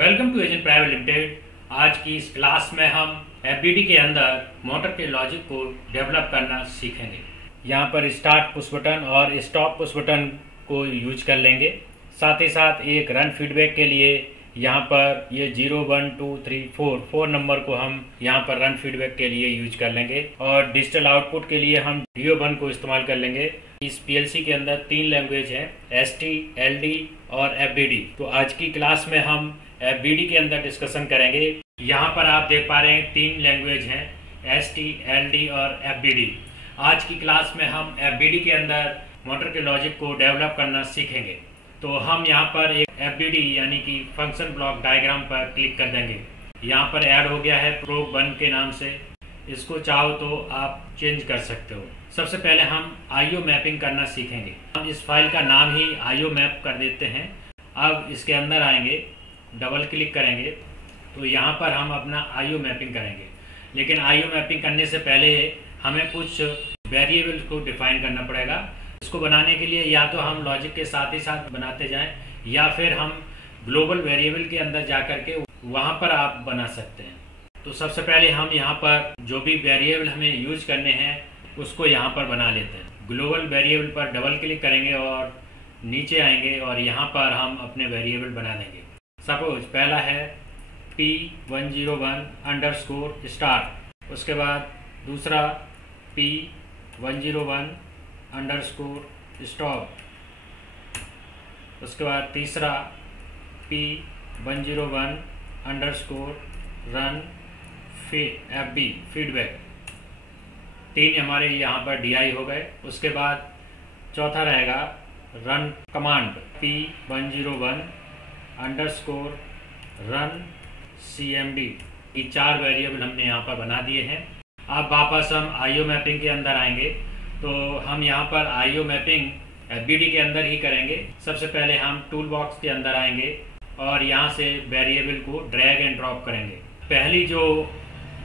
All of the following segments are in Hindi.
Welcome to agent private limited. आज की इस क्लास में हम एफबीडी के अंदर मोटर के लॉजिक को डेवलप करना सीखेंगे। यहाँ पर स्टार्ट पुश बटन और स्टॉप पुश बटन को यूज कर लेंगे। साथ ही साथ एक रन फीडबैक के लिए यहाँ पर ये 0 1 2 3 4 नंबर को हम यहाँ पर रन फीडबैक के लिए यूज कर लेंगे और डिजिटल आउटपुट के लिए हम DO1 को इस्तेमाल कर लेंगे। इस PLC के अंदर 3 लैंग्वेज है, ST, LD और FDD। तो आज की क्लास में हम FBD के अंदर डिस्कशन करेंगे। यहाँ पर आप देख पा रहे हैं 3 लैंग्वेज हैं, ST, LD और FDD। आज की क्लास में हम FBD के अंदर मोटर के लॉजिक को डेवलप करना सीखेंगे। तो हम यहाँ पर एक FBD यानी कि फंक्शन ब्लॉक डायग्राम पर क्लिक कर देंगे। यहाँ पर ऐड हो गया है प्रोब 1 के नाम से। इसको चाहो तो आप चेंज कर सकते हो। सबसे पहले हम IO मैपिंग करना सीखेंगे। हम इस फाइल का नाम ही IO मैप कर देते हैं। अब इसके अंदर आएंगे, डबल क्लिक करेंगे तो यहाँ पर हम अपना IO मैपिंग करेंगे। लेकिन IO मैपिंग करने से पहले हमें कुछ वेरिएबल को डिफाइन करना पड़ेगा। इसको बनाने के लिए या तो हम लॉजिक के साथ ही साथ बनाते जाएं या फिर हम ग्लोबल वेरिएबल के अंदर जा करके वहाँ पर आप बना सकते हैं। तो सबसे पहले हम यहाँ पर जो भी वेरिएबल हमें यूज करने हैं उसको यहाँ पर बना लेते हैं। ग्लोबल वेरिएबल पर डबल क्लिक करेंगे और नीचे आएंगे और यहाँ पर हम अपने वेरिएबल बना देंगे। सपोज पहला है P101 _start, उसके बाद दूसरा P101 stop, उसके बाद तीसरा P101 run FB फीडबैक। 3 हमारे यहाँ पर DI हो गए। उसके बाद चौथा रहेगा run command P101 run CMD। ये 4 वेरिएबल हमने यहाँ पर बना दिए हैं। अब वापस हम IO मैपिंग के अंदर आएंगे तो हम यहाँ पर IO मैपिंग FBD के अंदर ही करेंगे। सबसे पहले हम टूल बॉक्स के अंदर आएंगे और यहाँ से वेरिएबल को ड्रैग एंड ड्रॉप करेंगे। पहली जो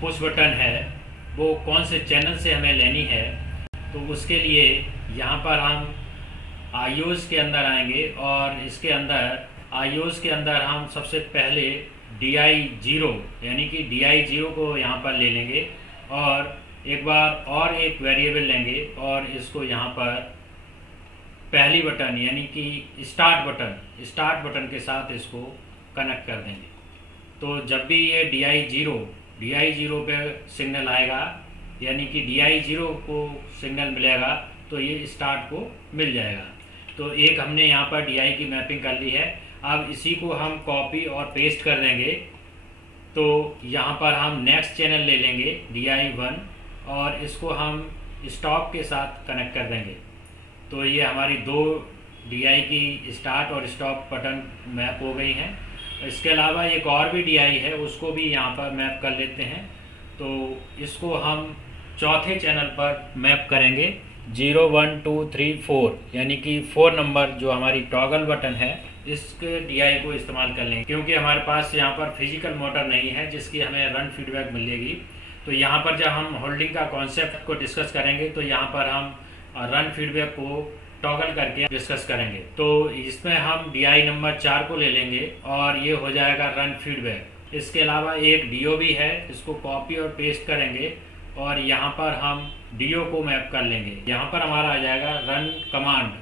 पुश बटन है वो कौन से चैनल से हमें लेनी है, तो उसके लिए यहाँ पर हम IOs के अंदर आएंगे और इसके अंदर IOs के अंदर हम सबसे पहले DI0 यानी कि DI0 को यहाँ पर ले लेंगे और एक बार और एक वेरिएबल लेंगे और इसको यहाँ पर पहली बटन यानी कि स्टार्ट बटन के साथ इसको कनेक्ट कर देंगे। तो जब भी ये DI0 पे सिग्नल आएगा यानी कि DI0 को सिग्नल मिलेगा तो ये स्टार्ट को मिल जाएगा। तो एक हमने यहाँ पर DI की मैपिंग कर ली है। अब इसी को हम कॉपी और पेस्ट कर देंगे। तो यहाँ पर हम नेक्स्ट चैनल ले लेंगे DI1 और इसको हम स्टॉप के साथ कनेक्ट कर देंगे। तो ये हमारी 2 DI की स्टार्ट और स्टॉप बटन मैप हो गई हैं। इसके अलावा एक और भी DI है, उसको भी यहाँ पर मैप कर लेते हैं। तो इसको हम चौथे चैनल पर मैप करेंगे 0 1 2 3 4 यानी कि 4 नंबर जो हमारी टॉगल बटन है इसके DI को इस्तेमाल कर लेंगे, क्योंकि हमारे पास यहाँ पर फिजिकल मोटर नहीं है जिसकी हमें रन फीडबैक मिलेगी। तो यहाँ पर जब हम होल्डिंग का कॉन्सेप्ट को डिस्कस करेंगे तो यहाँ पर हम रन फीडबैक को टॉगल करके डिस्कस करेंगे। तो इसमें हम DI नंबर 4 को ले लेंगे और ये हो जाएगा रन फीडबैक। इसके अलावा एक DO भी है, इसको कॉपी और पेस्ट करेंगे और यहाँ पर हम DO को मैप कर लेंगे। यहाँ पर हमारा आ जाएगा रन कमांड,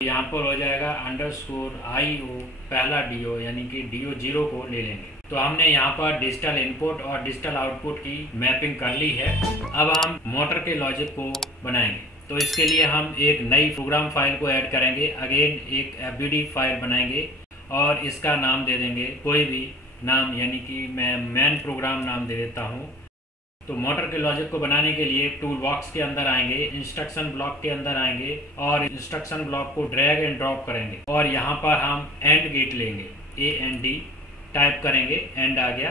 यहाँ पर हो जाएगा _IO पहला DO यानी कि DO0 को ले लेंगे। तो हमने यहाँ पर डिजिटल इनपुट और डिजिटल आउटपुट की मैपिंग कर ली है। अब हम मोटर के लॉजिक को बनाएंगे। तो इसके लिए हम एक नई प्रोग्राम फाइल को ऐड करेंगे। अगेन एक FBD फाइल बनाएंगे और इसका नाम दे देंगे कोई भी नाम, यानी कि मैं मेन प्रोग्राम नाम दे देता हूँ। तो मोटर के लॉजिक को बनाने के लिए टूल बॉक्स के अंदर आएंगे, इंस्ट्रक्शन ब्लॉक के अंदर आएंगे और इंस्ट्रक्शन ब्लॉक को ड्रैग एंड ड्रॉप करेंगे और यहाँ पर हम एंड गेट लेंगे, AND टाइप करेंगे, एंड आ गया।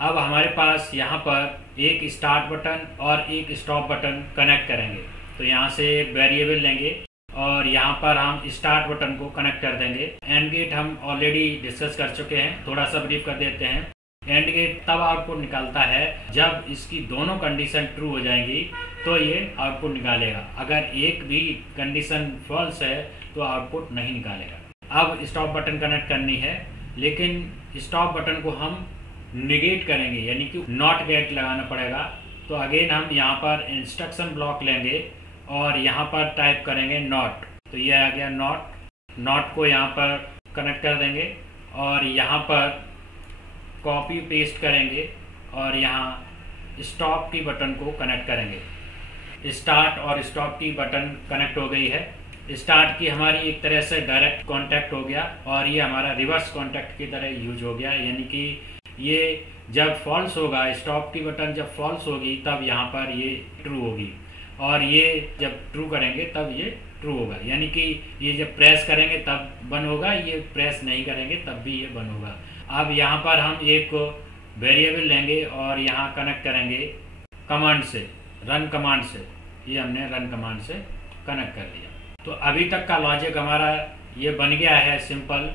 अब हमारे पास यहाँ पर एक स्टार्ट बटन और एक स्टॉप बटन कनेक्ट करेंगे। तो यहाँ से एक वेरिएबल लेंगे और यहाँ पर हम स्टार्ट बटन को कनेक्ट कर देंगे। एंड गेट हम ऑलरेडी डिस्कस कर चुके हैं, थोड़ा सा ब्रीफ कर देते हैं। एंड गेट तब आउटपुट निकालता है जब इसकी दोनों कंडीशन ट्रू हो जाएंगी तो ये आउटपुट निकालेगा। अगर एक भी कंडीशन फॉल्स है तो आउटपुट नहीं निकालेगा। अब स्टॉप बटन कनेक्ट करनी है लेकिन स्टॉप बटन को हम निगेट करेंगे, यानी कि नॉट गेट लगाना पड़ेगा। तो अगेन हम यहाँ पर इंस्ट्रक्शन ब्लॉक लेंगे और यहाँ पर टाइप करेंगे नॉट। तो ये आ गया नॉट। नॉट को यहाँ पर कनेक्ट कर देंगे और यहाँ पर कॉपी पेस्ट करेंगे और यहाँ स्टॉप की बटन को कनेक्ट करेंगे। स्टार्ट और स्टॉप की बटन कनेक्ट हो गई है। स्टार्ट की हमारी एक तरह से डायरेक्ट कांटेक्ट हो गया और ये हमारा रिवर्स कांटेक्ट की तरह यूज हो गया, यानी कि ये जब फॉल्स होगा, स्टॉप की बटन जब फॉल्स होगी तब यहाँ पर ये ट्रू होगी और ये जब ट्रू करेंगे तब ये ट्रू होगा, यानी कि ये जब प्रेस करेंगे तब बंद होगा, ये प्रेस नहीं करेंगे तब भी ये बंद होगा। अब यहाँ पर हम एक वेरिएबल लेंगे और यहाँ कनेक्ट करेंगे कमांड से, रन कमांड से। ये हमने रन कमांड से कनेक्ट कर दिया। तो अभी तक का लॉजिक हमारा ये बन गया है सिंपल,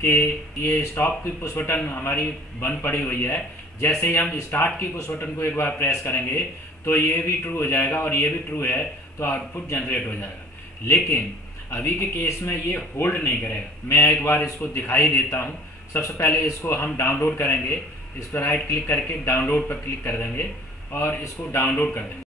कि ये स्टॉप की पुश बटन हमारी बंद पड़ी हुई है। जैसे ही हम स्टार्ट की पुश बटन को एक बार प्रेस करेंगे तो ये भी ट्रू हो जाएगा और ये भी ट्रू है, तो आउटपुट जनरेट हो जाएगा। लेकिन अभी के केस में ये होल्ड नहीं करेगा। मैं एक बार इसको दिखाई देता हूँ। सबसे पहले इसको हम डाउनलोड करेंगे। इस पर राइट क्लिक करके डाउनलोड पर क्लिक कर देंगे और इसको डाउनलोड कर देंगे।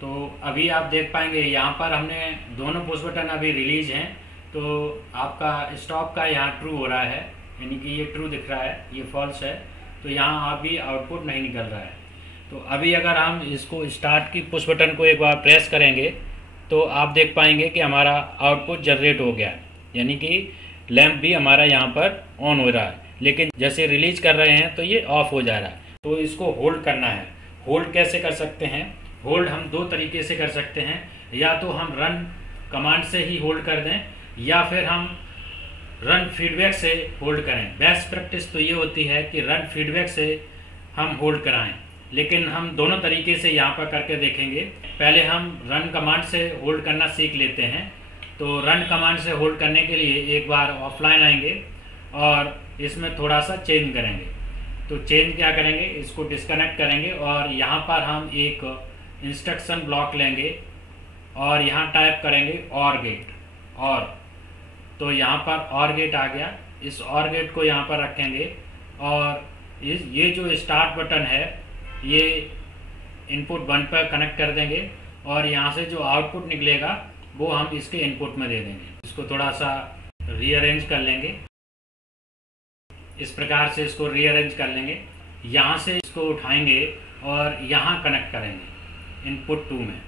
तो अभी आप देख पाएंगे यहाँ पर हमने दोनों पुश बटन अभी रिलीज हैं। तो आपका स्टॉप का यहाँ ट्रू हो रहा है, यानी कि ये ट्रू दिख रहा है, ये फॉल्स है। तो यहाँ अभी आउटपुट नहीं निकल रहा है। तो अभी अगर हम इसको स्टार्ट की पुश बटन को एक बार प्रेस करेंगे तो आप देख पाएंगे कि हमारा आउटपुट जनरेट हो गया, यानी कि लैंप भी हमारा यहाँ पर ऑन हो रहा है। लेकिन जैसे रिलीज कर रहे हैं तो ये ऑफ हो जा रहा है। तो इसको होल्ड करना है। होल्ड कैसे कर सकते हैं? होल्ड हम दो तरीके से कर सकते हैं, या तो हम रन कमांड से ही होल्ड कर दें या फिर हम रन फीडबैक से होल्ड करें। बेस्ट प्रैक्टिस तो ये होती है कि रन फीडबैक से हम होल्ड कराएं, लेकिन हम दोनों तरीके से यहाँ पर करके देखेंगे। पहले हम रन कमांड से होल्ड करना सीख लेते हैं। तो रन कमांड से होल्ड करने के लिए एक बार ऑफलाइन आएंगे और इसमें थोड़ा सा चेंज करेंगे। तो चेंज क्या करेंगे, इसको डिस्कनेक्ट करेंगे और यहाँ पर हम एक इंस्ट्रक्शन ब्लॉक लेंगे और यहाँ टाइप करेंगे और गेट। और तो यहाँ पर और गेट आ गया। इस और गेट को यहाँ पर रखेंगे और ये जो स्टार्ट बटन है ये इनपुट 1 पर कनेक्ट कर देंगे और यहाँ से जो आउटपुट निकलेगा वो हम इसके इनपुट में दे देंगे। इसको थोड़ा सा रीअरेंज कर लेंगे। इस प्रकार से इसको रीअरेंज कर लेंगे। यहाँ से इसको उठाएंगे और यहाँ कनेक्ट करेंगे इनपुट 2 में।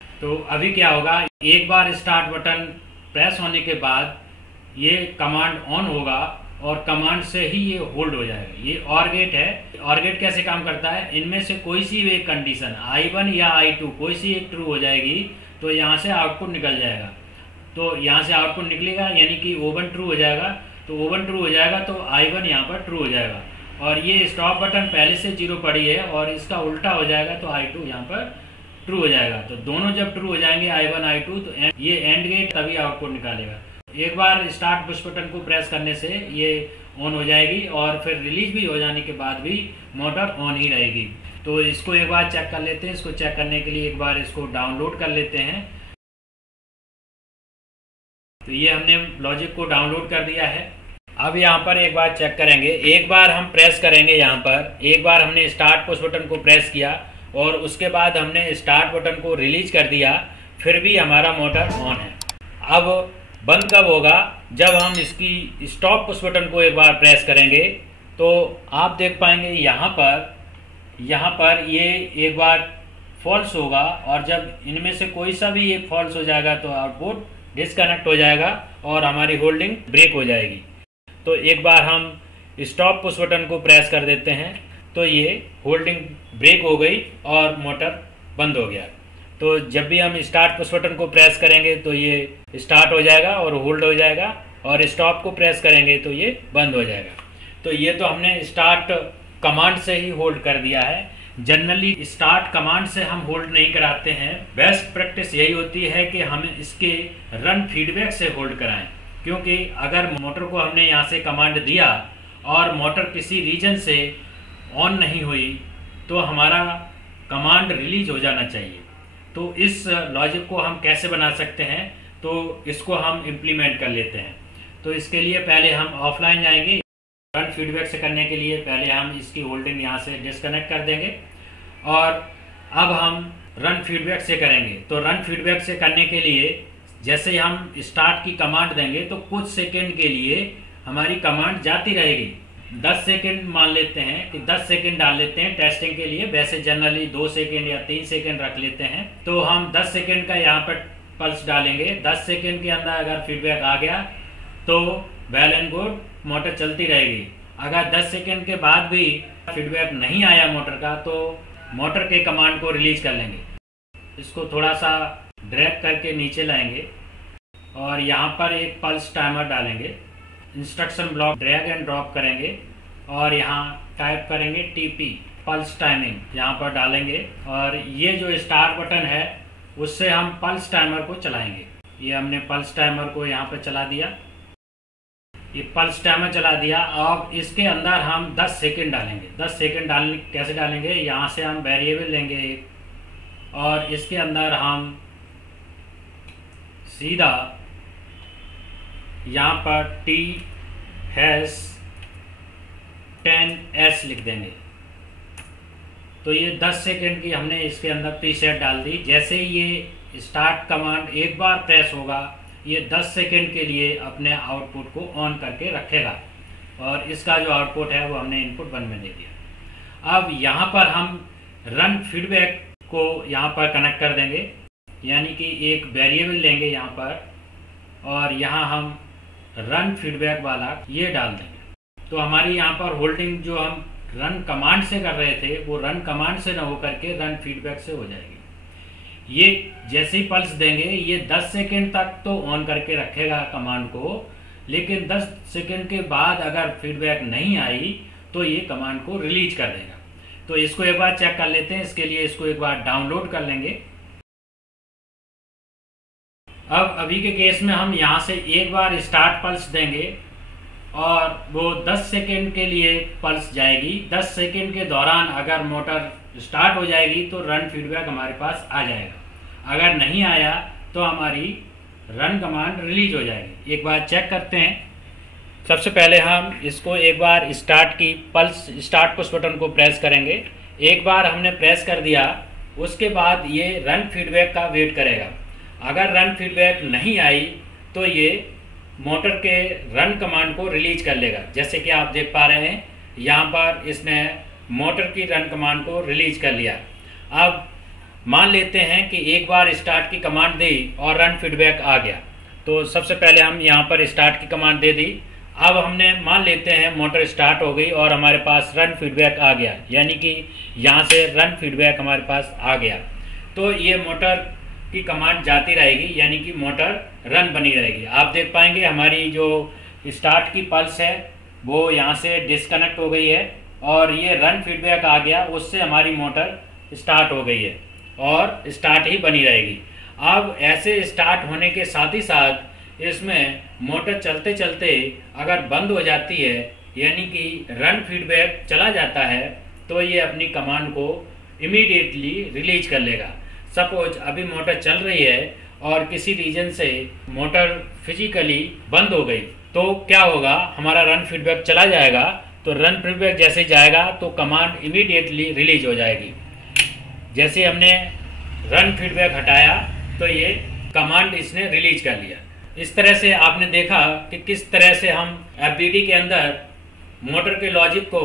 तो अभी क्या होगा, एक बार स्टार्ट बटन प्रेस होने के बाद ये कमांड ऑन होगा और कमांड से ही ये होल्ड हो जाएगा। ये और गेट है। और गेट कैसे काम करता है, इनमें से कोई सी भी एक कंडीशन I1 या I2 कोई सी एक ट्रू हो जाएगी तो यहाँ से आउटपुट निकल जाएगा। तो यहाँ से आउटपुट निकलेगा, यानी कि O1 ट्रू हो जाएगा। तो O1 ट्रू हो जाएगा तो I1 यहाँ पर ट्रू हो जाएगा। और ये स्टॉप बटन पहले से 0 पड़ी है और इसका उल्टा हो जाएगा तो I2 यहाँ पर ट्रू हो जाएगा। तो दोनों जब ट्रू हो जाएंगे I1 I2 तो ये एंड गेट तभी आउटपुट निकालेगा। एक बार स्टार्ट पुश बटन को प्रेस करने से ये ऑन हो जाएगी और फिर रिलीज भी हो जाने के बाद भी मोटर ऑन ही रहेगी। तो इसको एक बार चेक कर लेते हैं। इसको चेक करने के लिए एक बार इसको डाउनलोड कर लेते हैं। तो ये हमने लॉजिक को डाउनलोड कर दिया है। अब यहाँ पर एक बार चेक करेंगे। एक बार हम प्रेस करेंगे, यहाँ पर एक बार हमने स्टार्ट पुश बटन को प्रेस किया और उसके बाद हमने स्टार्ट बटन को रिलीज कर दिया, फिर भी हमारा मोटर ऑन है। अब बंद कब होगा, जब हम इसकी स्टॉप पुश बटन को एक बार प्रेस करेंगे। तो आप देख पाएंगे यहाँ पर ये एक बार फॉल्स होगा और जब इनमें से कोई सा भी एक फॉल्स हो जाएगा तो आउटपुट डिस्कनेक्ट हो जाएगा और हमारी होल्डिंग ब्रेक हो जाएगी। तो एक बार हम स्टॉप पुश बटन को प्रेस कर देते हैं तो ये होल्डिंग ब्रेक हो गई और मोटर बंद हो गया। तो जब भी हम स्टार्ट पुश बटन को प्रेस करेंगे तो ये स्टार्ट हो जाएगा और होल्ड हो जाएगा, और स्टॉप को प्रेस करेंगे तो ये बंद हो जाएगा। तो ये तो हमने स्टार्ट कमांड से ही होल्ड कर दिया है। जनरली स्टार्ट कमांड से हम होल्ड नहीं कराते हैं। बेस्ट प्रैक्टिस यही होती है कि हम इसके रन फीडबैक से होल्ड कराएं, क्योंकि अगर मोटर को हमने यहाँ से कमांड दिया और मोटर किसी रीजन से ऑन नहीं हुई तो हमारा कमांड रिलीज हो जाना चाहिए। तो इस लॉजिक को हम कैसे बना सकते हैं, तो इसको हम इम्प्लीमेंट कर लेते हैं। तो इसके लिए पहले हम ऑफलाइन जाएंगे। रन फीडबैक से करने के लिए पहले हम इसकी होल्डिंग यहाँ से डिस्कनेक्ट कर देंगे और अब हम रन फीडबैक से करेंगे। तो रन फीडबैक से करने के लिए जैसे ही हम स्टार्ट की कमांड देंगे तो कुछ सेकेंड के लिए हमारी कमांड जाती रहेगी। 10 सेकेंड मान लेते हैं कि 10 सेकेंड डाल लेते हैं टेस्टिंग के लिए। वैसे जनरली 2 सेकेंड या 3 सेकेंड रख लेते हैं। तो हम 10 सेकेंड का यहाँ पर पल्स डालेंगे। 10 सेकेंड के अंदर अगर फीडबैक आ गया तो वेल एंड गुड, मोटर चलती रहेगी। अगर 10 सेकेंड के बाद भी फीडबैक नहीं आया मोटर का तो मोटर के कमांड को रिलीज कर लेंगे। इसको थोड़ा सा ड्रैग करके नीचे लाएंगे और यहाँ पर एक पल्स टाइमर डालेंगे। Instruction block drag and drop करेंगे और यहाँ टाइप करेंगे TP पल्स टाइमिंग यहाँ पर डालेंगे और ये जो स्टार्ट बटन है उससे हम पल्स टाइमर को चलाएंगे। ये हमने पल्स टाइमर को यहाँ पर चला दिया। ये पल्स टाइमर चला दिया। अब इसके अंदर हम 10 सेकेंड डालेंगे। 10 सेकेंड डालने कैसे डालेंगे, यहाँ से हम वेरिएबल लेंगे एक और इसके अंदर हम सीधा यहाँ पर T#10S लिख देंगे। तो ये 10 सेकेंड की हमने इसके अंदर प्रीसेट डाल दी। जैसे ही ये स्टार्ट कमांड एक बार प्रेस होगा ये 10 सेकेंड के लिए अपने आउटपुट को ऑन करके रखेगा और इसका जो आउटपुट है वो हमने इनपुट 1 में दे दिया। अब यहाँ पर हम रन फीडबैक को यहाँ पर कनेक्ट कर देंगे, यानी कि एक वेरिएबल लेंगे यहाँ पर और यहाँ हम रन फीडबैक वाला ये डाल देंगे। तो हमारी यहाँ पर होल्डिंग जो हम रन कमांड से कर रहे थे वो रन कमांड से न होकर के रन फीडबैक से हो जाएगी। ये जैसे ही पल्स देंगे ये 10 सेकेंड तक तो ऑन करके रखेगा कमांड को, लेकिन 10 सेकेंड के बाद अगर फीडबैक नहीं आई तो ये कमांड को रिलीज कर देगा। तो इसको एक बार चेक कर लेते हैं। इसके लिए इसको एक बार डाउनलोड कर लेंगे। अब अभी के केस में हम यहाँ से एक बार स्टार्ट पल्स देंगे और वो 10 सेकेंड के लिए पल्स जाएगी। 10 सेकेंड के दौरान अगर मोटर स्टार्ट हो जाएगी तो रन फीडबैक हमारे पास आ जाएगा। अगर नहीं आया तो हमारी रन कमांड रिलीज हो जाएगी। एक बार चेक करते हैं। सबसे पहले हम इसको एक बार स्टार्ट की पल्स स्टार्ट पुश बटन को प्रेस करेंगे। एक बार हमने प्रेस कर दिया, उसके बाद ये रन फीडबैक का वेट करेगा। अगर रन फीडबैक नहीं आई तो ये मोटर के रन कमांड को रिलीज कर लेगा। जैसे कि आप देख पा रहे हैं यहाँ पर इसने मोटर की रन कमांड को रिलीज कर लिया। अब मान लेते हैं कि एक बार स्टार्ट की कमांड दी और रन फीडबैक आ गया। तो सबसे पहले हम यहाँ पर स्टार्ट की कमांड दे दी। अब हमने मान लेते हैं मोटर स्टार्ट हो गई और हमारे पास रन फीडबैक आ गया, यानी कि यहाँ से रन फीडबैक हमारे पास आ गया। तो ये मोटर की कमांड जाती रहेगी, यानी कि मोटर रन बनी रहेगी। आप देख पाएंगे हमारी जो स्टार्ट की पल्स है वो यहाँ से डिस्कनेक्ट हो गई है और ये रन फीडबैक आ गया, उससे हमारी मोटर स्टार्ट हो गई है और स्टार्ट ही बनी रहेगी। अब ऐसे स्टार्ट होने के साथ ही साथ इसमें मोटर चलते चलते अगर बंद हो जाती है, यानी कि रन फीडबैक चला जाता है, तो ये अपनी कमांड को इमीडिएटली रिलीज कर लेगा। सपोज अभी मोटर चल रही है और किसी रीजन से मोटर फिजिकली बंद हो गई तो क्या होगा, हमारा रन फीडबैक चला जाएगा। तो रन फीडबैक जैसे जाएगा तो कमांड इमीडिएटली रिलीज हो जाएगी। जैसे हमने रन फीडबैक हटाया तो ये कमांड इसने रिलीज कर लिया। इस तरह से आपने देखा कि किस तरह से हम FBD के अंदर मोटर के लॉजिक को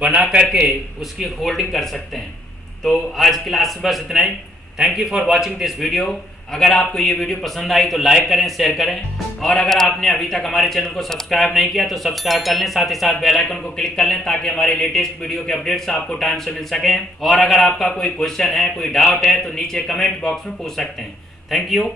बना करके उसकी होल्डिंग कर सकते हैं। तो आज क्लास में बस इतना ही। Thank you for watching this video. अगर आपको ये वीडियो पसंद आई तो लाइक करें, शेयर करें और अगर आपने अभी तक हमारे चैनल को सब्सक्राइब नहीं किया तो सब्सक्राइब कर लें, साथ ही साथ बेल आइकन को क्लिक कर लें ताकि हमारे लेटेस्ट वीडियो के अपडेट्स आपको टाइम से मिल सकें। और अगर आपका कोई क्वेश्चन है, कोई डाउट है तो नीचे कमेंट बॉक्स में पूछ सकते हैं। Thank you.